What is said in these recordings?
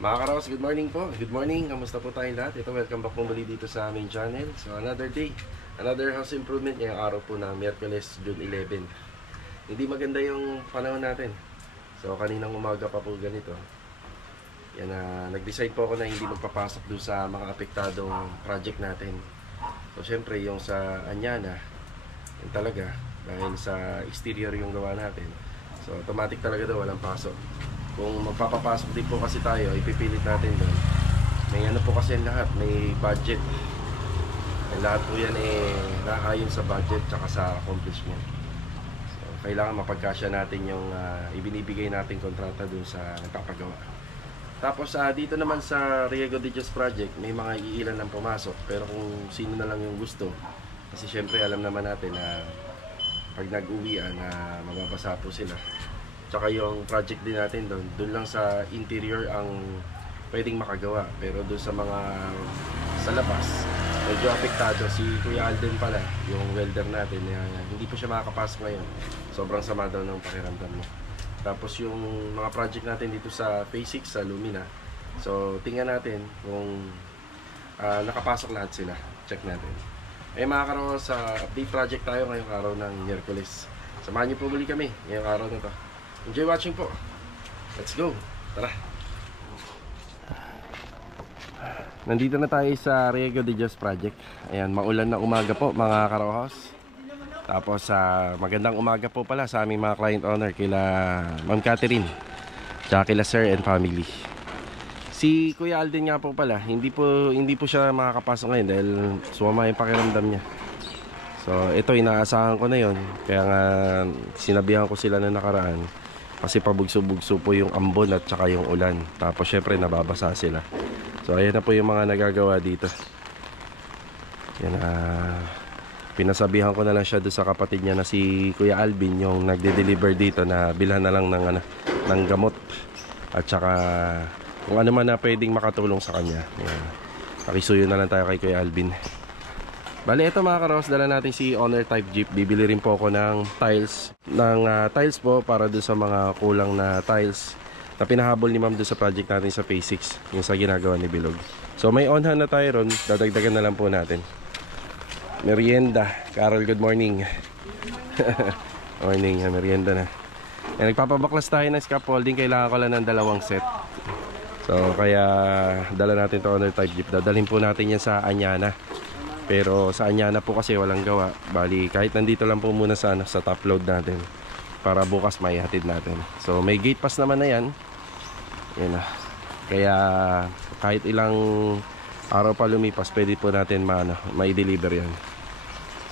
Mga karaos, good morning po. Good morning, kamusta po tayong lahat? Ito, welcome back po muli dito sa aming channel. So, another day, another house improvement ngayong araw po na Miyerkules, June 11. Hindi maganda yung panahon natin. So, kaninang umaga pa po ganito. Yan na, nag-decide po ako na hindi magpapasok doon sa mga apektadong project natin. So, syempre, yung sa Anyana, yun talaga, dahil sa exterior yung gawa natin. So, automatic talaga daw, walang pasok. Kung magpapapasok din po kasi tayo, ipipilit natin doon. May ano po kasi lahat, may budget. Lahat po yan nakaayon sa budget tsaka sa accomplishment. So, kailangan mapagkasya natin yung ibinibigay natin kontrata doon sa nagpapagawa. Tapos dito naman sa Riego de Dios project, may mga iilan ng pumasok. Pero kung sino na lang yung gusto, kasi syempre alam naman natin na pag nag-uwian na mababasa po sila. Tsaka yung project din natin doon lang sa interior ang pwedeng makagawa. Pero doon sa mga sa labas, medyo apektado. Si Kuya Alden pala, yung welder natin, hindi po siya makakapasok ngayon. Sobrang sama daw ng pakiramdam mo. Tapos yung mga project natin dito sa Phase 6 sa Lumina. So tingnan natin kung nakapasok lahat sila. Check natin. Mga karaw, sa update project tayo ngayong araw ng Miyerkules. Samahan niyo po muli kami ngayong araw na to. Enjoy watching po. Let's go. Tara. Nandito na tayo sa Riego de Dios project. Ayan, maulan na umaga po mga karohos. Tapos magandang umaga po pala sa aming mga client owner, kila Ma'am Catherine, tsaka kila Sir and family. Si Kuya Alden nga po pala, hindi po siya makakapasok ngayon dahil sumama yung pakiramdam niya. So ito, inaasahan ko na yon. Kaya nga sinabihan ko sila na nakaraan. Kasi pabugso-bugso po yung ambon at saka yung ulan. Tapos syempre nababasa sila. So ayan na po yung mga nagagawa dito. Yan, pinasabihan ko na lang siya doon sa kapatid niya na si Kuya Alvin, yung nagde-deliver dito, na bilhan na lang ng gamot. At saka kung ano man na pwedeng makatulong sa kanya. Yan. Pakisuyo na lang tayo kay Kuya Alvin. Bale, ito mga karos, dala natin si Honor Type Jeep. Bibili rin po ako ng tiles. Tiles po para doon sa mga kulang na tiles na pinahabol ni ma'am doon sa project natin sa Phase 6, yung sa ginagawa ni Bilog. So may on-hand na tayo ron, dadagdagan na lang po natin. Merienda. Carol, good morning. Morning, merienda na. Nagpapabaklas tayo ng scaffolding, kailangan ko lang ng 2 set. So kaya dala natin to Honor Type Jeep. Dadalhin po natin yan sa Anyana. Pero sa Anyana po kasi walang gawa. Bali, kahit nandito lang po muna sa top load natin, para bukas may hatid natin. So may gate pass naman na yan. Yan na. Kaya kahit ilang araw pa lumipas, pwede po natin mai-deliver yan.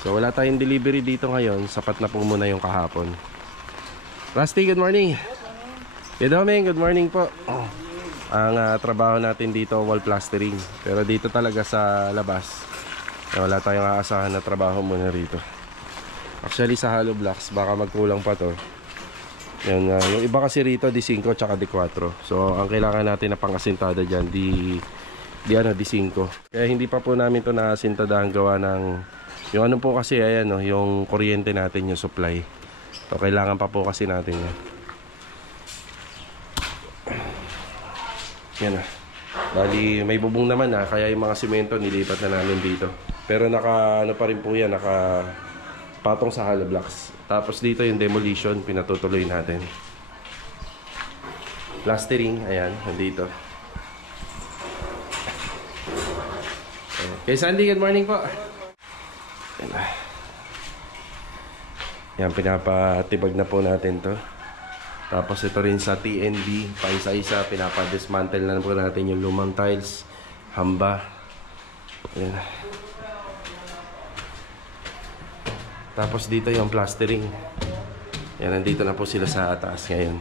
So wala tayong delivery dito ngayon. Sapat na po muna yung kahapon. Rusty, good morning. Good morning, good morning po. Ang trabaho natin dito, wall plastering. Pero dito talaga sa labas, wala tayong aasahan na trabaho muna rito. Actually sa hollow blocks baka magkulang pa to. Yan, yung iba kasi rito D5 tsaka D4. So ang kailangan natin na pang-asintada dyan D5. Kaya hindi pa po namin to naasintadahan gawa ng yung ano po kasi, ayan yung kuryente natin, yung supply. So kailangan pa po kasi natin yan. Yan na. Bali may bubong naman kaya yung mga simento nilipat na namin dito. Pero ano pa rin po yan, patong sa hollow blocks. Tapos dito yung demolition, pinatutuloy natin. Plastering, ayan, nandito. Okay, Sandy, good morning po. Yan, pinapatibag na po natin to. Tapos ito rin sa TNB, paisa-isa, pinapadismantle na po natin yung lumang tiles, hamba. Ayan. Tapos dito yung plastering. Yan, nandito na po sila sa taas ngayon.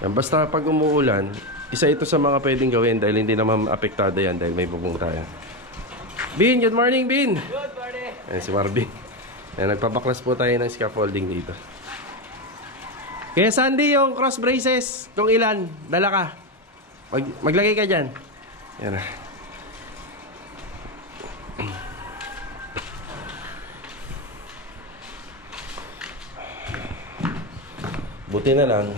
Yan, basta pag umuulan, isa ito sa mga pwedeng gawin dahil hindi naman apektado yan dahil may bubong tayo. Bin, good morning, Bin! Good morning! Ayan si Marvin. Yan, nagpabaklas po tayo ng scaffolding dito. Kaya Sandy, yung cross braces, kung ilan, dala ka. Maglagay ka dyan. Yan na. Buti na lang,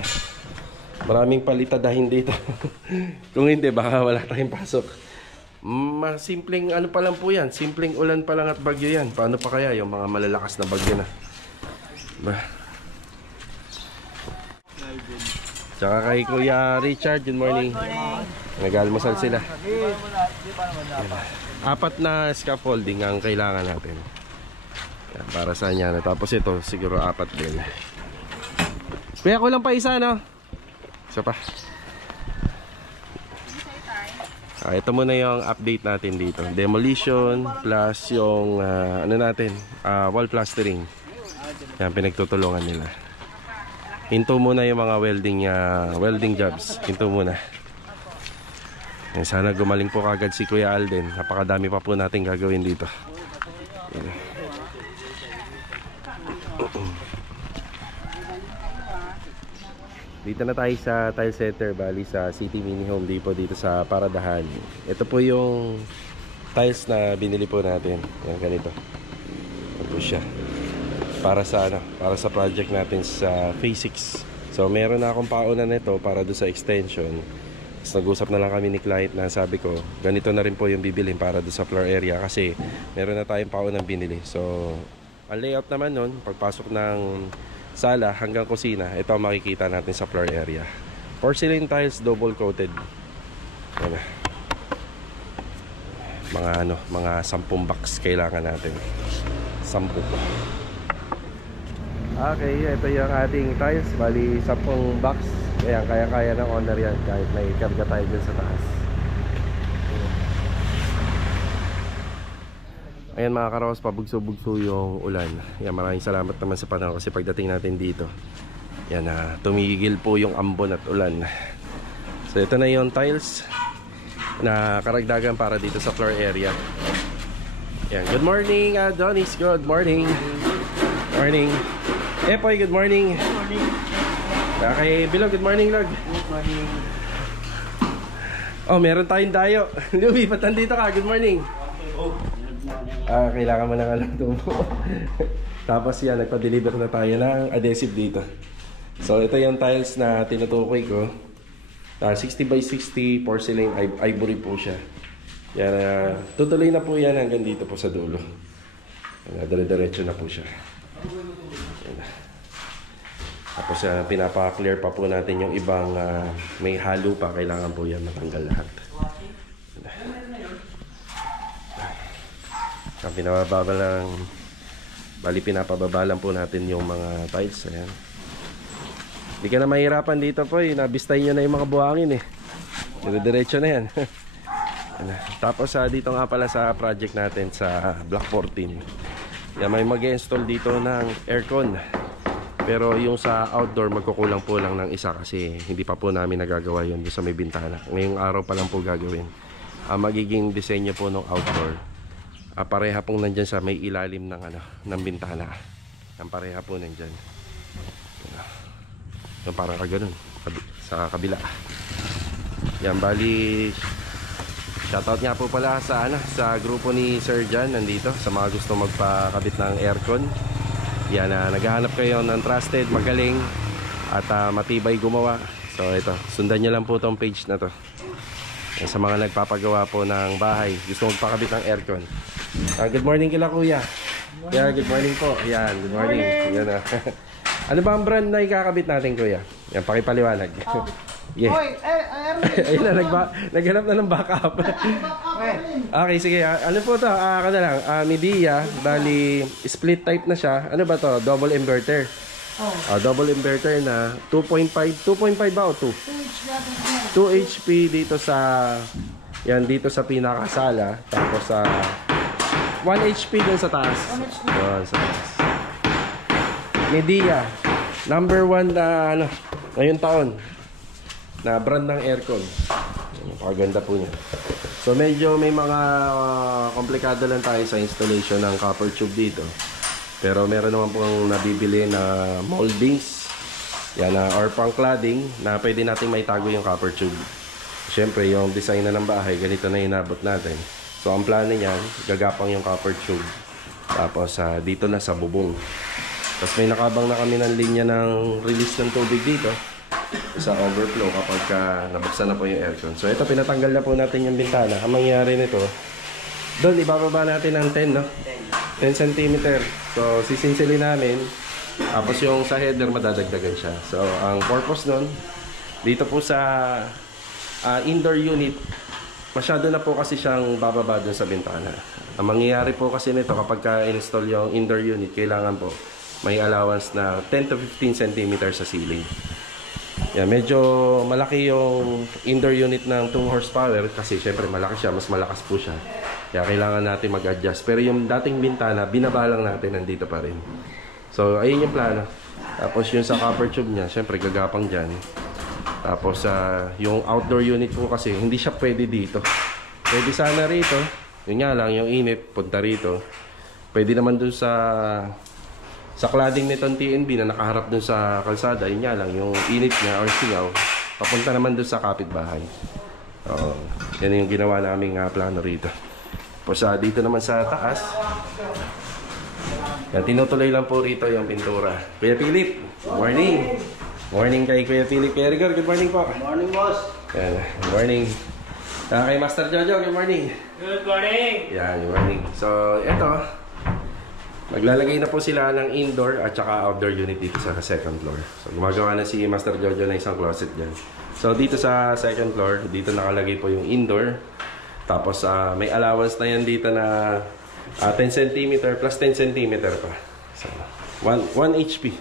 Maraming palitadahin dito. Kung hindi, baka wala tayong pasok. Simpleng ano pa lang po yan. Simpleng ulan pa lang at bagyo yan. Paano pa kaya yung mga malalakas na bagyo na? Tsaka kay Kuya Richard, good morning. Nag-almusal sila. Apat na scaffolding ang kailangan natin. Yan, para sa niya. Tapos ito, siguro apat din. Kuya, kulang pa isa, no? Isa pa. Ito muna yung update natin dito. Demolition plus yung ano natin, wall plastering. Yan, pinagtutulungan nila. Hinto muna yung mga welding jobs. Hinto muna. Yan, sana gumaling po kagad si Kuya Alden. Napakadami pa po natin gagawin dito. Yan. Dito na tayo sa tile setter, bali sa City Mini Home Depot dito sa Paradahan. Ito po yung tiles na binili po natin. Yan, ganito. Ito po siya. Para sa para sa project natin sa Phase 6. So meron na akong paunan nito para do sa extension. Tapos nag-usap na lang kami ni client na sabi ko, ganito na rin po yung bibilin para do sa floor area kasi meron na tayong paunan binili. So ang layout naman nun, pagpasok ng sala hanggang kusina, ito ang makikita natin sa floor area. Porcelain tiles, double coated. Yan. Mga 10 box kailangan natin. 10. Okay, ito yung ating tiles. Bali 10 box. Kaya kaya ng owner yan kahit may karga tayo dyan sa taas. Ayan mga karaos, pabugso-bugso yung ulan. Yan, maraming salamat naman sa panahon kasi pagdating natin dito, yan, tumigil po yung ambon at ulan. So ito na yung tiles na karagdagan para dito sa floor area. Yan, good morning Adonis, good morning. Morning. Epoy, good morning. Good morning. Kay Bilog, good morning Log. Good morning. Oh, meron tayong dayo. Lumipat nandito ka, good morning. Oh. Kailangan mo ng alam tubo. Tapos yan, nagpa-deliver na tayo ng adhesive dito. So ito yung tiles na tinutukoy ko. 60 by 60 porcelain ivory po siya. Yan, tutuloy na po yan hanggang dito po sa dulo. Dire-diretso na po siya. Yan. Tapos pinapa-clear pa po natin yung ibang may halo pa. Kailangan po yan matanggal lahat. Ang pinababa lang, bali pinapababa lang po natin yung mga tiles. Ayan. Hindi ka na mahirapan dito po, nabistay nyo na yung mga buhangin eh. Dire-diretso na yan. Tapos dito nga pala sa project natin sa Block 14. Yan, may mag-install dito ng aircon. Pero yung sa outdoor magkukulang po lang ng isa kasi hindi pa po namin nagagawa yun doon sa may bintana. Ngayong araw pa lang po gagawin. Magiging disenyo po ng outdoor. Pareha pong nandyan sa may ilalim ng bintana. Ang pareha po nandyan. Yung parang kaganon sa kabila. Yan, bali shoutout nga po pala sa grupo ni Sir John nandito sa mga gusto magpakabit ng aircon. Yan, naghahanap kayo ng trusted, magaling at matibay gumawa. So ito, sundan nyo lang po tong page na to. Yan, sa mga nagpapagawa po ng bahay, gusto magpakabit ng aircon. Good morning kila kuya. Yeah, good morning po. Yan, good morning. Yan, ano ba ang brand na ikakabit natin kuya? Yan, pakipaliwanag. Yeah. Ayun na, naghanap na ng backup. Okay, sige. Ano po to? Midea. Bali, split type na siya. Ano ba to? Double inverter. Double inverter na 2.5. 2.5 ba o 2? 2 HP dito sa dito sa pinakasala. Tapos 1 HP dun sa taas. Yun, sa taas. Midea. Number 1 na ngayong taon na brand ng aircon. Napakaganda po niya. So medyo may mga komplikado lang tayo sa installation ng copper tube dito. Pero meron naman pong nabibili na moldings. Yan, or pang cladding na pwede natin maitago yung copper tube. Siyempre yung design na ng bahay, ganito na inabot natin. So ang plano niyan, gagapang yung copper tube. Tapos dito na sa bubong. Tapos may nakabang na kami ng linya ng release ng tubig dito. sa overflow kapag nabuksan na po yung aircon. So ito, pinatanggal na po natin yung bintana. Ang mangyayari nito, doon ibababa natin ng 10, no? 10 cm. So sisinsilin namin. Tapos yung sa header madadagdagan siya. So ang purpose nun, dito po sa indoor unit, masyado na po kasi siyang bababa dun sa bintana. Ang mangyayari po kasi nito kapag ka-install yung indoor unit, kailangan po may allowance na 10 to 15 cm sa ceiling. Yan, medyo malaki yung indoor unit ng 2 horsepower kasi syempre malaki siya, mas malakas po siya. Kaya kailangan natin mag-adjust. Pero yung dating bintana, binabalang natin, nandito pa rin. So, ayun yung plano. Tapos yung sa copper tube niya, syempre gagapang dyan. Tapos yung outdoor unit po kasi, hindi siya pwede dito. Pwede sana rito. Yun nga lang, yung init, punta rito. Pwede naman dun sa cladding nitong TNB na nakaharap dun sa kalsada, yun nga lang, yung init niya or singaw, papunta naman dun sa kapitbahay. Yan yung ginawa naming plano rito. Tapos dito naman sa taas, yan, tinutuloy lang po rito yung pintura. Kuya Philip, good morning! Morning kay Kuya Philip Perigor, good morning po! Good morning, boss! Yan, good morning! Kay Master Jojo, good morning! Good morning! Yan, good morning! So, eto, maglalagay na po sila ng indoor at saka outdoor unit dito sa second floor. So, gumagawa na si Master Jojo na isang closet dyan. So, dito sa second floor, dito nakalagay po yung indoor. Tapos, may allowance na yan dito na 10 cm plus 10 cm pa. So, 1 HP.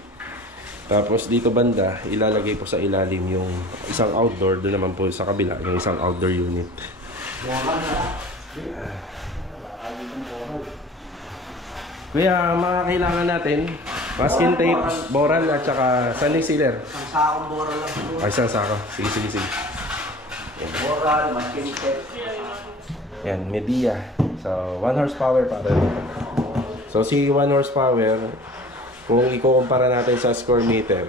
Tapos, dito banda, ilalagay po sa ilalim yung isang outdoor. Doon naman po sa kabila, yung isang outdoor unit. Kuya, mga kailangan natin, masking tape, boral at saka sanding sealer. Isang sakong boral lang po. Ay, isang sako. Sige, sige, sige. Boral, masking tape. Yan, media. So, 1 horsepower para dito. So, si 1 horsepower, kung ikukumpara natin sa square meter,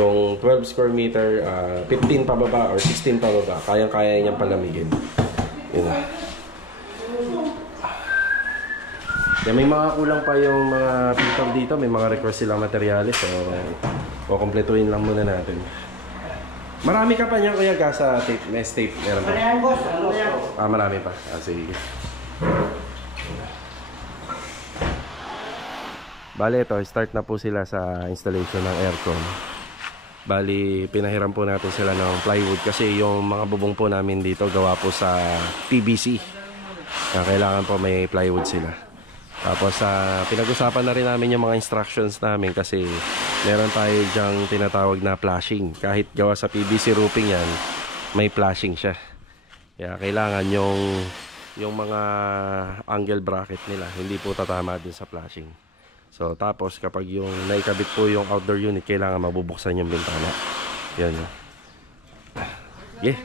yung 12 square meter, 15 pababa or 16 pababa, kayang-kaya niyang palamigin. Yun na. Yan, may mga kulang pa yung mga filter dito, may mga request silang materyales, so kukumpletuhin lang muna natin. Marami ka pa niyan kuya sa tape, mesh tape, meron pa? Ano boss? Ano yan? Marami pa. Sige. Bale ito, start na po sila sa installation ng aircon. Bali, pinahiram po natin sila ng plywood kasi yung mga bubong po namin dito gawa po sa PVC. Kaya kailangan po may plywood sila. Tapos pinag-usapan na rin namin yung mga instructions namin kasi meron tayo dyang tinatawag na flashing. Kahit gawa sa PVC roofing yan, may flashing siya. Kaya kailangan yung mga angle bracket nila hindi po tatama din sa flashing. So tapos kapag yung naikabit po yung outdoor unit, kailangan mabubuksan yung bintana. Yan yun. Yeah.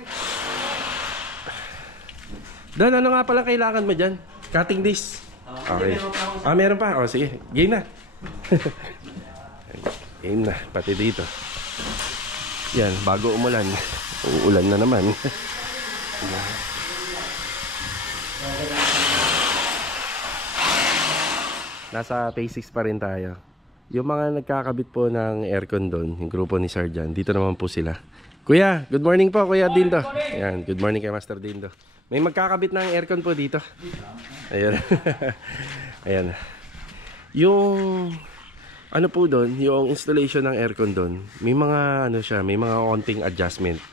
Dan, ano nga pala kailangan mo dyan? Cutting disc. Okay. Meron pa? O, sige. Game na. Game na. Pati dito. Yan, bago umulan. Uulan na naman. Nasa phase 6 pa rin tayo. Yung mga nagkakabit po ng aircon doon, yung grupo ni Sarjan, dito naman po sila. Kuya, good morning po, Kuya Dindo. Yan, good morning kay Master Dindo. May magkakabit ng aircon po dito. Ayan. Ayan. Yung ano po doon, yung installation ng aircon doon, may mga ano siya, may mga konting adjustment.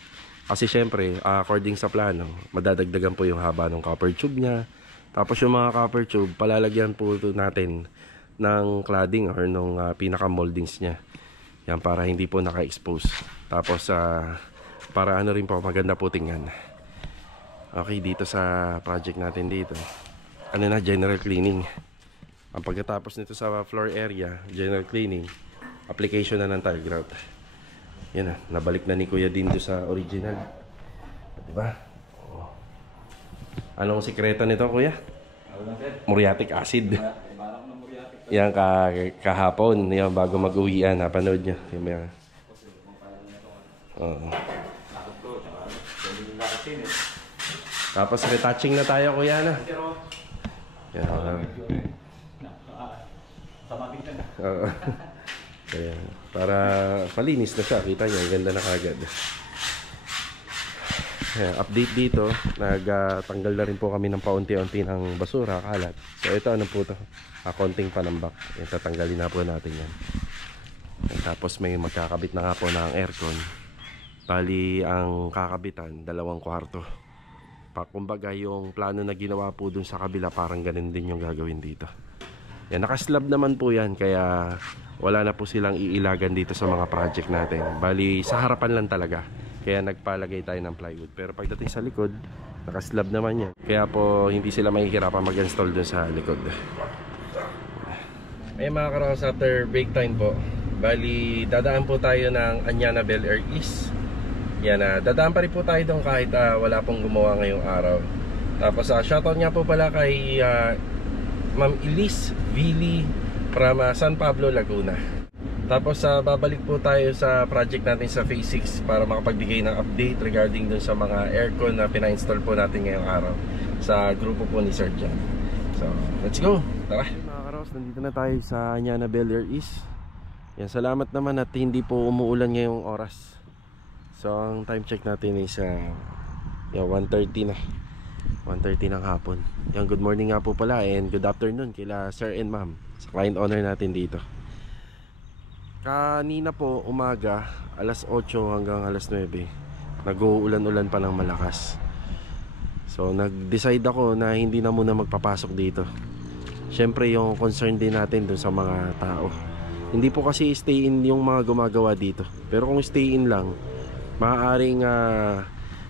Kasi syempre, according sa plano, madadagdagan po yung haba ng copper tube niya. Tapos yung mga copper tube, palalagyan po natin ng cladding or nung pinaka moldings niya. Yan, para hindi po naka-expose. Tapos para ano rin po, maganda po tingnan. Okay, dito sa project natin dito, ano na, general cleaning. Ang pagkatapos nito sa floor area, general cleaning, application na ng tile grout. Yan na, nabalik na ni Kuya Dindo sa original. Diba? Anong sikreto nito, Kuya? Muriatic acid. Yan kahapon, yan bago mag-uwian, napanood nyo. Yan. Tapos retouching na tayo, Kuya na. Yan. Kaya, para malinis na siya. Kita nyo, ang ganda na kagad. Update dito, nagtanggal na rin po kami ng paunti-unti ng basura, kalat. So ito ano po to, konting panambak. Tatanggalin na po natin yan. Tapos may magkakabit na nga po ng aircon. Bali ang kakabitan 2 kwarto. Kumbaga yung plano na ginawa po dun sa kabila, parang ganun din yung gagawin dito. Yan, nakaslab naman po yan, kaya wala na po silang iilagan dito sa mga project natin. Bali sa harapan lang talaga, kaya nagpalagay tayo ng plywood. Pero pagdating sa likod, nakaslab naman yan, kaya po hindi sila mahihirapan mag-install dun sa likod. Ay mga karos, after break time po, bali dadaan po tayo ng Anyana Bel Air East. Yan, dadaan pa rin po tayo doon kahit wala pong gumawa ngayong araw. Tapos shoutout nga po pala kay Ma'am Elise Vili from San Pablo, Laguna. Tapos babalik po tayo sa project natin sa Phase 6 para makapagbigay ng update regarding dun sa mga aircon na pina-install po natin ngayong araw sa grupo po ni Sir Jan. So, let's go! Tara! Mga karos, nandito na tayo sa Anyana Bel Air East. Yan, salamat naman at hindi po umuulan ngayong oras. So, ang time check natin is 1:30 na. 1:30 ng hapon. Yan, good morning nga po pala and good afternoon kila Sir and Ma'am sa client owner natin dito. Kanina po umaga, alas 8 hanggang alas 9, nag-uulan-ulan pa ng malakas. So nag-decide ako na hindi na muna magpapasok dito. Siyempre yung concern din natin dun sa mga tao. Hindi po kasi stay in yung mga gumagawa dito. Pero kung stay in lang, maaaring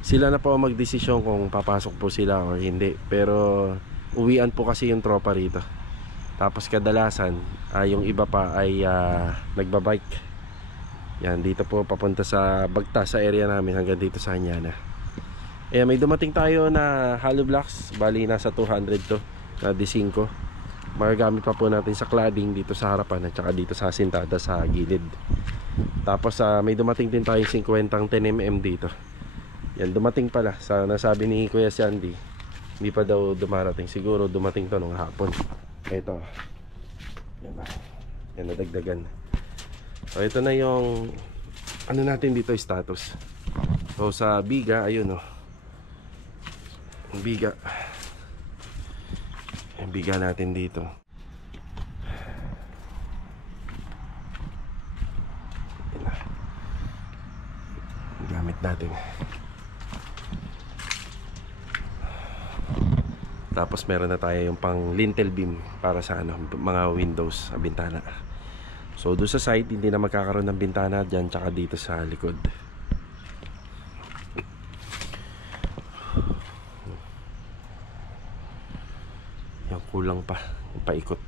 sila na po magdesisyon kung papasok po sila or hindi. Pero uwian po kasi yung tropa rito. Tapos kadalasan yung iba pa ay nagbabike. Yan, dito po papunta sa Bagta, sa area namin hanggang dito sa Anyana. May dumating tayo na hollow blocks. Bali nasa 200 to na D5. Magagamit pa po natin sa cladding dito sa harapan at saka dito sa sintada sa gilid. Tapos may dumating din tayong 50 10mm dito. Yan, dumating pala. Sa nasabi ni Kuya Sandy, hindi pa daw dumarating. Siguro dumating to nung hapon. Ito. Yan ba? Yan, nadagdagan. So ito na yung ano natin dito, status. So sa biga, ayun o. Yung biga. Yung biga natin dito. Yan na. Gamit natin. Tapos meron na tayo yung pang lintel beam para sa mga windows sa bintana. So doon sa side hindi na magkakaroon ng bintana dyan, tsaka dito sa likod. Yung kulang pa, yung paikot.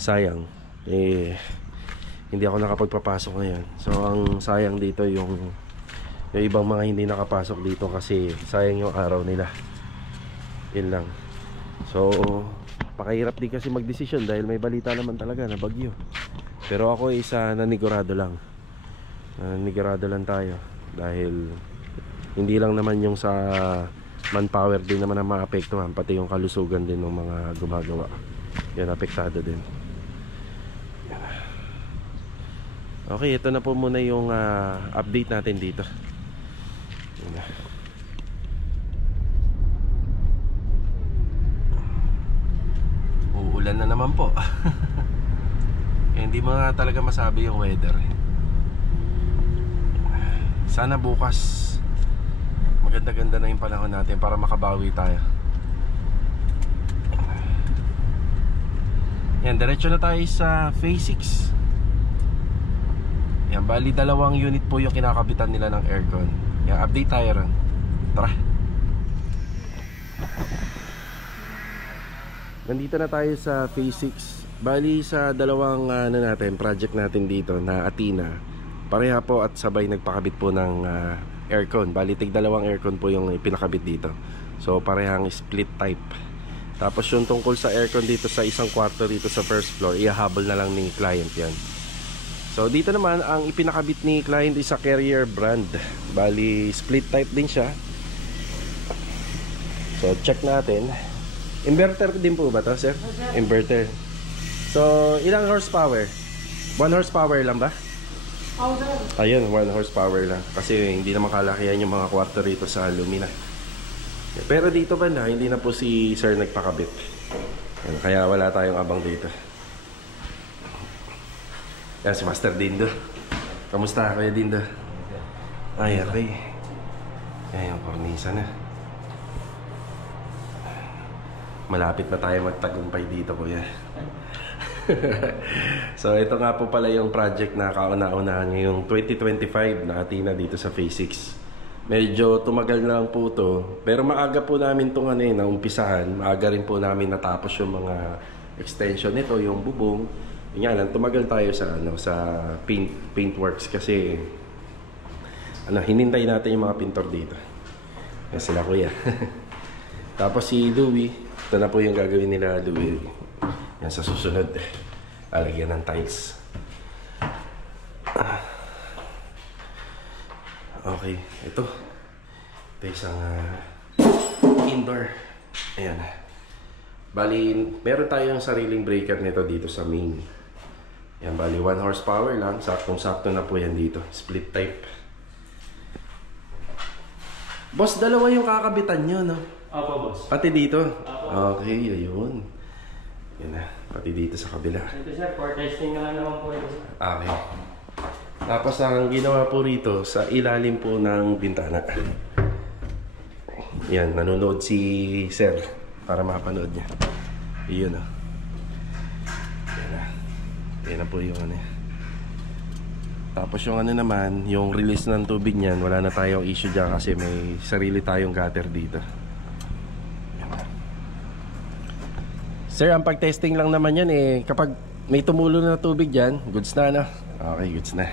Sayang, hindi ako nakapagpapasok ngayon. So ang sayang dito yung ibang mga hindi nakapasok dito kasi sayang yung araw nila. Yun lang. So pakahirap din kasi magdesisyon dahil may balita naman talaga na bagyo. Pero ako isa nanigurado lang. Nanigurado lang tayo dahil hindi lang naman yung sa manpower din naman ang maapektuhan, pati yung kalusugan din ng mga gumagawa. Yan, apektado din. Okay, ito na po muna yung update natin dito. Yan na. Uulan na naman po. Hindi mo nga talaga masabi yung weather. Sana bukas maganda-ganda na yung panahon natin para makabawi tayo. Yan, diretso na tayo sa Phase 6. Yan, bali 2 unit po yung kinakabitan nila ng aircon. Yan, update tayo ron. Tara. Nandito na tayo sa Phase 6. Bali sa 2 project natin dito na Athena, pareha po at sabay nagpakabit po ng aircon. Bali tig 2 aircon po yung pinakabit dito. So parehang split type. Tapos yung tungkol sa aircon dito sa 1 kwarto dito sa first floor, ihahabol na lang ni client yan. So dito naman ang ipinakabit ni client is sa Carrier brand. Bali split type din siya. So check natin. Inverter din po ba to, sir? Inverter. So ilang horsepower? 1 horsepower lang ba? Oo, sir. Ayun, 1 horsepower lang. Kasi hindi naman kalakihan yung mga kwarto rito sa Lumina. Pero dito ba na, hindi na po si Sir nagpakabit. Yan, kaya wala tayong abang dito. Yan, si Master Dindo. Kamusta, Kuya Dindo? Ay, okay. Yan, yung kornisa na. Malapit na tayo magtagumpay dito, Kuya. So ito nga po pala yung project na kauna-unahan ngayong 2025 na atina dito sa Phase 6. Medyo tumagal lang po to, pero maaga po namin itong naumpisahan. Maaga rin po namin natapos yung mga extension nito, yung bubong. Yung nga lang, tumagal tayo sa paintworks kasi hinintay natin yung mga pintor dito. Yan sila, Kuya. Tapos si Louie, ito na po yung gagawin nila, Louie. Yan sa susunod, lalagyan ng tiles. Okay, ito isang indoor. Ayan. Bali, meron tayong sariling breaker nito dito sa main. Yan, bali 1 horsepower lang. Saktong-sakto na po yan dito. Split type. Boss, dalawa yung kakabitan nyo, no? Opo, boss. Pati dito? Opo. Okay, ayun. Yan na, pati dito sa kabila. Ito, sir, for testing na lang naman po ito, sir. Okay. Tapos ang ginawa po rito, sa ilalim po ng bintana. Yan, nanonood si Sir para mapanood niya. Iyon o. Yan na. Yan na po yung Tapos yung naman, yung release ng tubig niyan, wala na tayong issue dyan kasi may sarili tayong gutter dito. Sir, ang pag-testing lang naman yan kapag may tumulo na tubig dyan, goods na, no? Okay, goods na.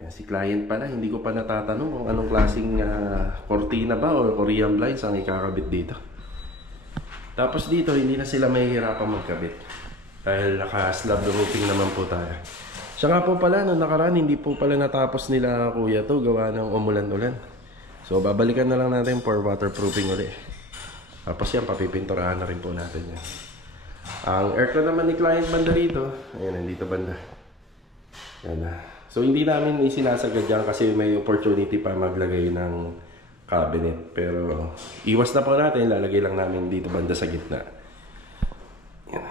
Yan, si client pala, hindi ko pa natatanong kung anong klaseng cortina ba o Korean blinds ang ikakabit dito. Tapos dito, hindi na sila mahihirapang magkabit dahil naka-slab roofing naman po tayo. Siya nga po pala, nung nakaraan, hindi po pala natapos nila, Kuya, to gawa ng umulan-ulan. So, babalikan na lang natin for waterproofing ulit. Tapos yan, papipinturahan na rin po natin yan. Ang aircon naman ni client banda rito, ayan, nandito banda. Yan na. So hindi namin isinasagad dyan kasi may opportunity pa maglagay ng cabinet. Pero iwas na po natin, lalagay lang namin dito banda sa gitna. Yan.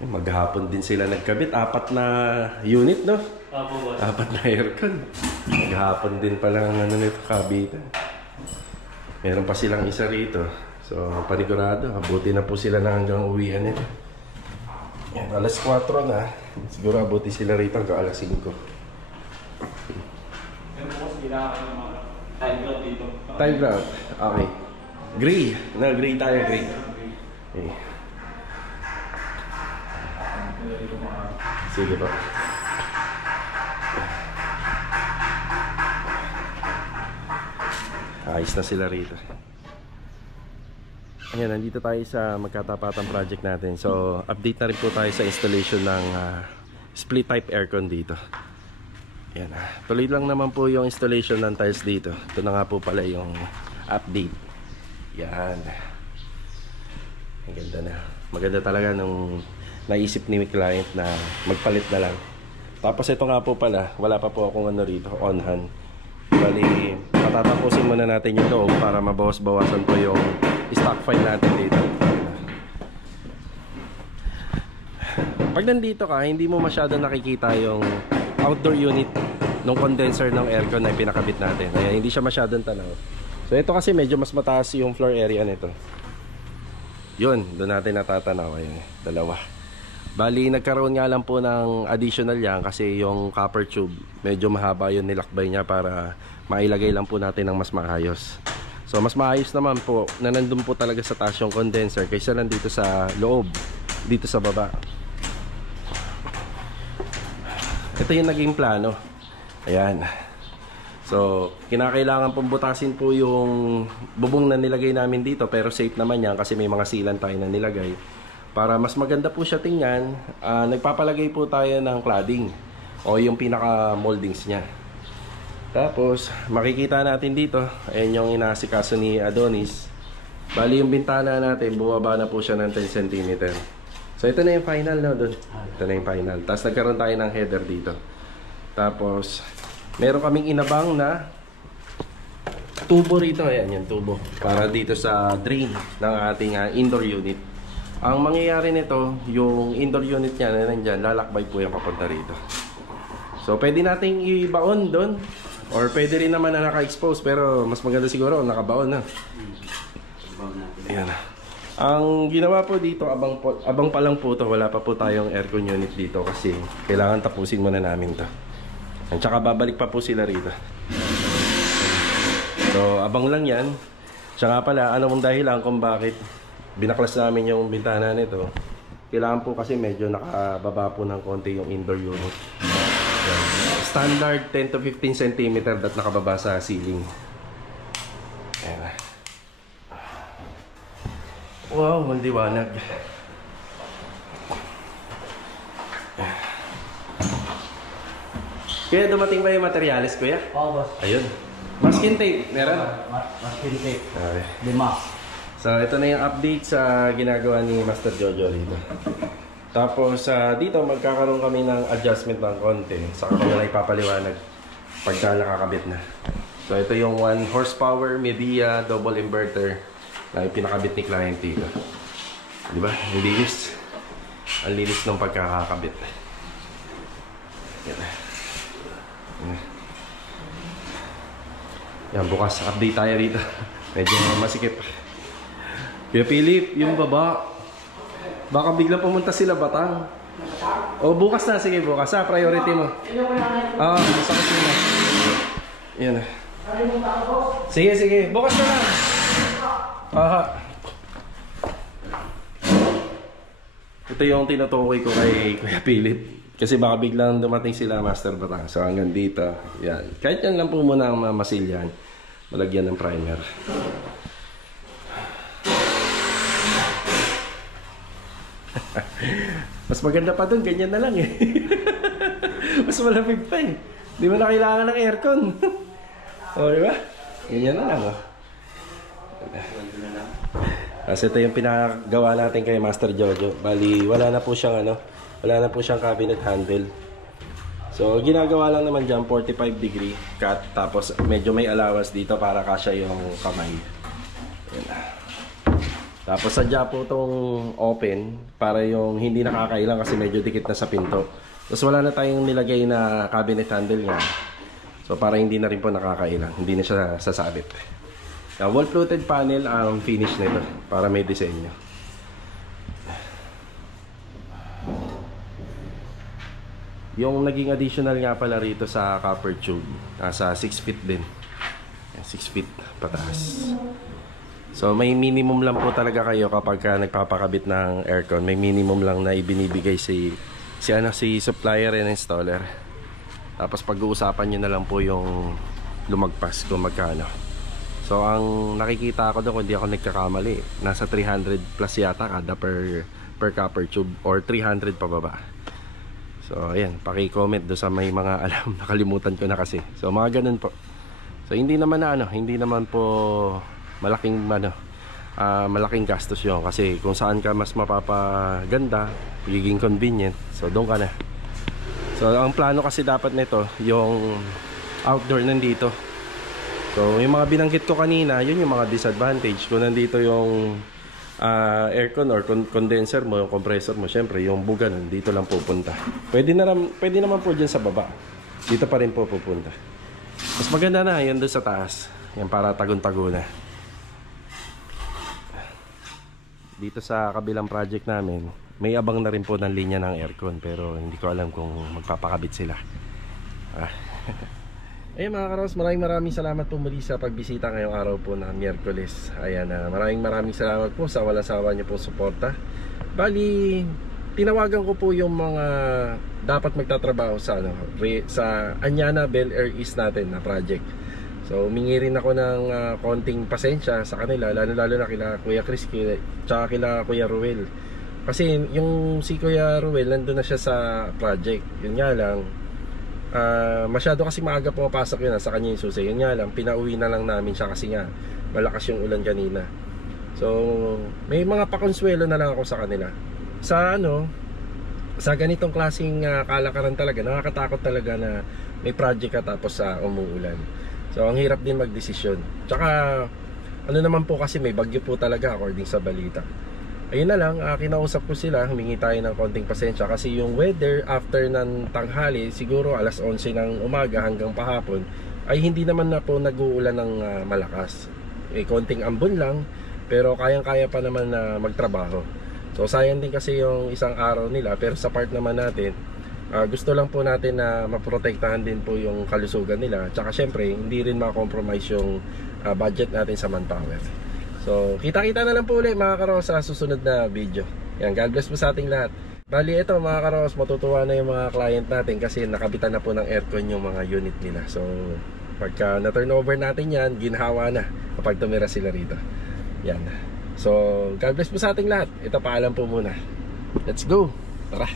Maghapon din sila nagkabit. 4 na unit, no? Opo, boss. 4 na aircon. Maghapon din palang nito, kabitan. Meron pa silang isa rito. So, panigurado. Abuti na po sila na hanggang uwian nito. Yan, alas 4 na. Siguro abuti sila rito hanggang alas 5. Meron po kasi kailangan ng mga time ground dito. Time ground. Okay. Gray. Gray tayo, gray. Okay. Sige po. Ayos na sila rito. Ayan, nandito tayo sa magkatapatan project natin. So, update na rin po tayo sa installation ng split type aircon dito. Ayan, tuloy lang naman po yung installation ng tiles dito. Ito na nga po pala yung update. Yan. Ang ganda na. Maganda talaga nung naisip ni client na magpalit na lang. Tapos ito nga po pala, wala pa po akong rito, on hand. Bali, patatapusin muna natin yung loob para mabawas-bawasan po yung stock file natin dito. Pag nandito ka, hindi mo masyado nakikita yung outdoor unit ng condenser ng aircon na pinakabit natin. Kaya hindi siya masyadong tanaw. So ito kasi medyo mas mataas yung floor area nito. Yun, doon natin natatanaw. Ayun, dalawa. Bali, nagkaroon nga lang po ng additional yan kasi yung copper tube, medyo mahaba yung nilakbay niya para mailagay lang po natin ng mas maayos. So, mas maayos naman po na nandun po talaga sa taas yung condenser kaysa nandito sa loob, dito sa baba. Ito yung naging plano. Ayan. So, kinakailangan pong butasin po yung bubong na nilagay namin dito pero safe naman yan kasi may mga sealant tayo na nilagay. Para mas maganda po siya tingnan, nagpapalagay po tayo ng cladding o yung pinaka moldings niya. Tapos makikita natin dito, ayan yung inaasikaso ni Adonis. Bali yung bintana natin, bumaba na po siya ng 10 cm. So ito na yung final na doon. Ito na yung final. Tapos nagkaroon tayo ng header dito. Tapos meron kaming inabang na tubo rito. Ayan yung tubo. Para dito sa drain ng ating indoor unit. Ang mangyayari nito, yung indoor unit niya na nandyan, lalakbay po yung papunta rito. So pwede nating ibaon doon. Or pwede rin naman na naka-expose. Pero mas maganda siguro nakabaon na. Ayan. Ang ginawa po dito, abang pa lang po to, wala pa po tayong aircon unit dito kasi kailangan tapusin muna namin to. At saka babalik pa po sila rito. So abang lang yan. Siya nga pala, ano mong dahilan kung bakit binaklas namin yung bintana nito. Kailangan po kasi medyo nakababa po ng konti yung indoor unit. Ayan. Standard 10 to 15 cm that nakababa sa ceiling. Ayan. Wow, mandiwanag. Kaya dumating ba yung materials, kuya? Oo, boss. Ayun. Masking tape, meron? Masking tape. Okay. 5. So, ito na yung update sa ginagawa ni Master Jojo rito. Tapos, dito magkakaroon kami ng adjustment ng konti. Saka ko na ipapaliwanag pagka nakakabit na. So, ito yung 1 horsepower Media double inverter na pinakabit ni client dito. Diba? Ang linis. Ang linis ng pagkakakabit. Yan. Yan, bukas update tayo dito. Medyo masikip. Kuya Philip, yung baba. Baka biglang pumunta sila Batang. O bukas na, sige bukas. Priority mo. Bukas ako sila. Yan na. Sige, sige. Bukas na lang. Ito yung tinutukoy ko kay Kuya Philip. Kasi baka biglang dumating sila Master Batang. So hanggang dito. Yan. Kahit yan lang po muna ang mamasilyan. Malagyan ng primer. Mas maganda pa dun. Ganyan na lang eh. Mas malamig pa eh. Di mo na kailangan ng aircon. O diba? Ganyan na lang oh. Kasi ito yung pinagawa natin kay Master Jojo. Bali, wala na po siyang wala na po siyang cabinet handle. So, ginagawa lang naman dyan 45 degree cut. Tapos, medyo may allowance dito para kasya yung kamay. Ayan. Tapos, sadya po itong open para yung hindi nakakailang kasi medyo dikit na sa pinto. Tapos, wala na tayong nilagay na cabinet handle nga. So, para hindi na rin po nakakailang. Hindi na siya sasabit. Wall-fluted panel ang finish nito para may disenyo. Yung naging additional nga pala rito sa copper tube, nasa 6 feet din. 6 feet pataas. So may minimum lang po talaga kayo kapag nagpapakabit ng aircon. May minimum lang na ibinibigay si supplier and installer. Tapos pag-uusapan nyo na lang po yung lumagpas kung magkano. So ang nakikita ko doon, kung hindi ako nagkakamali, nasa 300 plus yata kada per copper tube or 300 pababa. So ayan, paki-comment do sa may mga alam, nakalimutan ko na kasi. So mga ganun po. So hindi naman hindi naman po malaking malaking gastos 'yon kasi kung saan ka mas mapapaganda, magiging convenient. So doon ka na. So ang plano kasi dapat nito, yung outdoor nandito. So yung mga binanggit ko kanina, yun yung mga disadvantage. Kung nandito yung aircon or condenser mo, yung compressor mo, syempre yung buga dito lang pupunta. Pwede naman po dyan sa baba. Dito pa rin po pupunta. Mas maganda na yun doon sa taas. Yan para tagun-tago na. Dito sa kabilang project namin, may abang na rin po ng linya ng aircon pero hindi ko alam kung magpapakabit sila. Ayun mga karos, maraming salamat po muli sa pagbisita ngayong araw po na Miyerkules. Ayan, maraming salamat po sa walang sawa niyo po suporta. Bali, tinawagan ko po yung mga dapat magtatrabaho sa sa Anyana Bel Air East natin na project. So humingi rin ako ng konting pasensya sa kanila, lalo na kila Kuya Chris tsaka kila Kuya Ruel. Kasi yung si Kuya Ruel nandun na siya sa project. Yun nga lang, masyado kasi maaga pumapasok yun sa kanya yung susi. Yun nga lang, pinauwi na lang namin siya kasi nga malakas yung ulan kanina. So may mga pakonsuelo na lang ako sa kanila. Sa ganitong klaseng kalakaran talaga, nakakatakot talaga na may project ka tapos umuulan. So ang hirap din magdesisyon. Tsaka ano naman po kasi may bagyo po talaga according sa balita. Ayun na lang, kinausap ko sila, humingi tayo ng konting pasensya kasi yung weather after ng tanghali, siguro alas 11 ng umaga hanggang pahapon, ay hindi naman na po nag-uulan ng malakas. Konting ambon lang, pero kayang-kaya pa naman na magtrabaho. So sayang din kasi yung isang araw nila, pero sa part naman natin, gusto lang po natin na maprotektahan din po yung kalusugan nila. Tsaka syempre, hindi rin ma-compromise yung budget natin sa manpower. So, kita-kita na lang po ulit mga karos sa susunod na video. Yan, God bless po sa ating lahat. Bali ito mga karos, matutuwa na yung mga client natin kasi nakabitan na po ng aircon yung mga unit nila. So, pagka na-turnover natin yan, ginhawa na kapag tumira sila rito. Yan. So, God bless po sa ating lahat. Ito, paalam po muna. Let's go! Tara!